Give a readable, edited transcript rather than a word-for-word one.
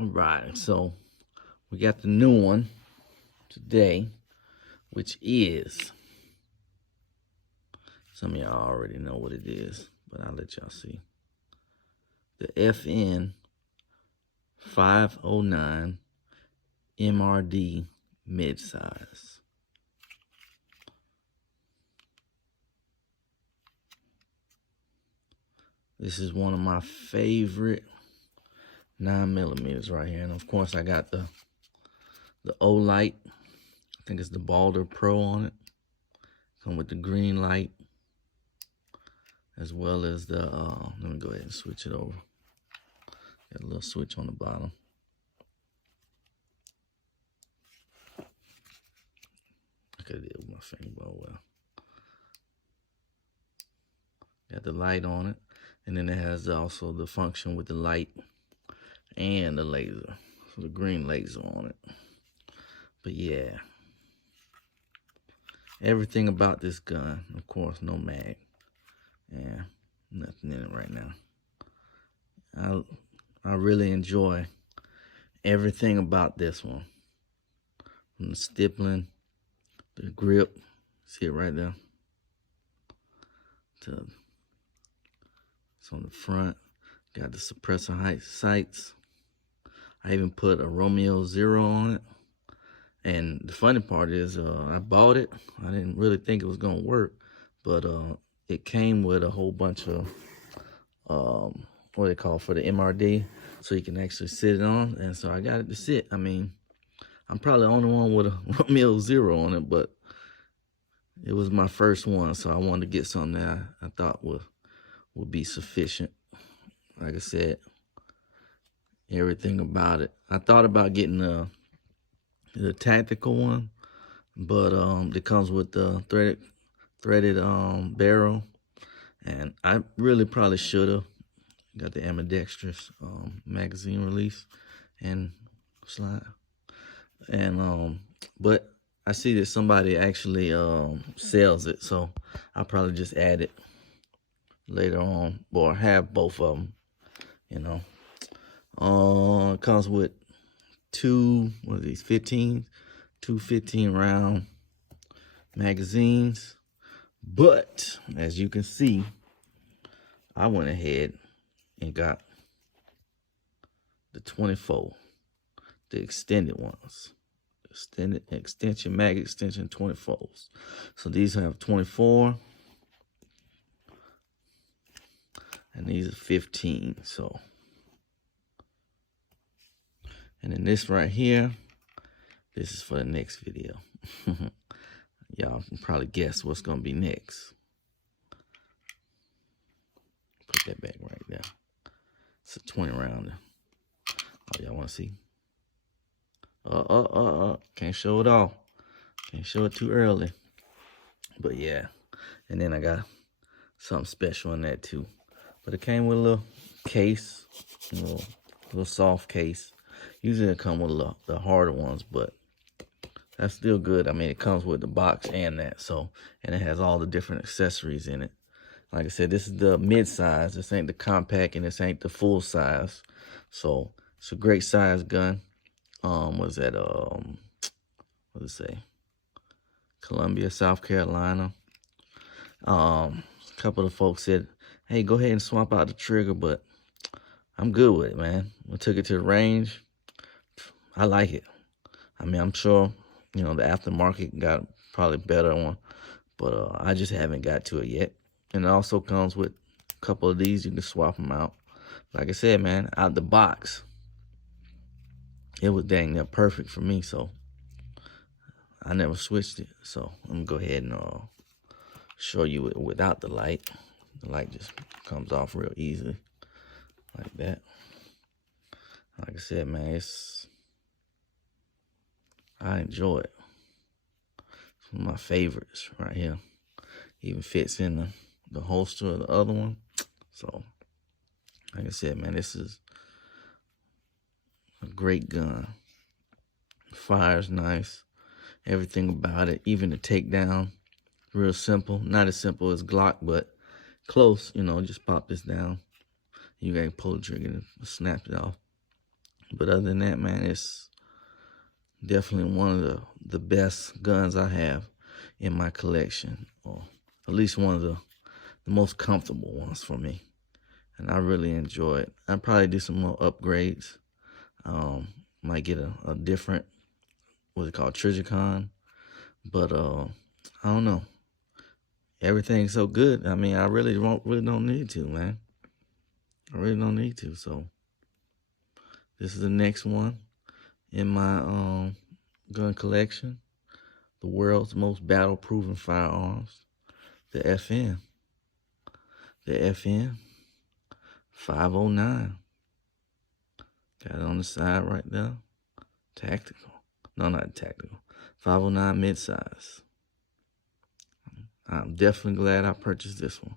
All right, so we got the new one today, which is, some of y'all already know what it is, but I'll let y'all see. The FN 509 MRD Midsize. This is one of my favorite 9mm right here. And of course I got the O-Light. I think it's the Balder Pro on it. Come with the green light, as well as the, let me go ahead and switch it over. Got a little switch on the bottom. I could have did it with my finger, but oh well. Got the light on it. And then it has also the function with the light and the laser. So the green laser on it. But yeah. Everything about this gun, of course, no mag. Yeah, nothing in it right now. I really enjoy everything about this one. From the stippling, the grip, see it right there. It's on the front. Got the suppressor height sights. I even put a Romeo 0 on it. And the funny part is, I bought it. I didn't really think it was gonna work, but it came with a whole bunch of what they call for the MRD, so you can actually sit it on. And so I got it to sit. I mean, I'm probably the only one with a Romeo 0 on it, but it was my first one, so I wanted to get something that I thought would be sufficient. Like I said, everything about it. I thought about getting the tactical one, but it comes with the threaded barrel, and I really probably should have got the ambidextrous magazine release and slide. And but I see that somebody actually sells it, so I'll probably just add it later on, or have both of them, you know. It comes with two 15 round magazines, but as you can see, I went ahead and got the 24, the extended ones, extension mag extension 24s. So these have 24 and these are 15. So, and then this right here, this is for the next video. Y'all can probably guess what's gonna be next. Put that back right there. It's a 20 rounder. Oh, y'all wanna see? Can't show it all. Can't show it too early. But yeah. And then I got something special in that too. But it came with a little case, a little soft case. Usually it comes with the harder ones, but that's still good. I mean, it comes with the box and that, so, and it has all the different accessories in it. Like I said, this is the mid-size. This ain't the compact, and this ain't the full size. So it's a great size gun. Was that what did it say? Columbia, South Carolina. A couple of folks said, hey, go ahead and swap out the trigger, but I'm good with it, man. I took it to the range. I like it. I mean, I'm sure, you know, the aftermarket got probably better one, but I just haven't got to it yet. And it also comes with a couple of these. You can swap them out. Like I said, man, out the box, it was dang near perfect for me, so I never switched it. So I'm gonna go ahead and show you it without the light. The light just comes off real easily, like that. Like I said, man, I enjoy it. It's one of my favorites right here. Even fits in the holster of the other one. So, like I said, man, this is a great gun. Fires nice. Everything about it, even the takedown, real simple. Not as simple as Glock, but close. You know, just pop this down. You gotta pull the trigger and snap it off. But other than that, man, it's definitely one of the best guns I have in my collection, or at least one of the most comfortable ones for me. And I really enjoy it. I'll probably do some more upgrades. Might get a different, what's it called, Trigicon. But I don't know. Everything's so good. I mean, I really don't need to, man. I really don't need to. So this is the next one in my gun collection. The world's most battle-proven firearms, the FN. The FN 509. Got it on the side right there. Tactical. No, not tactical. 509 midsize. I'm definitely glad I purchased this one.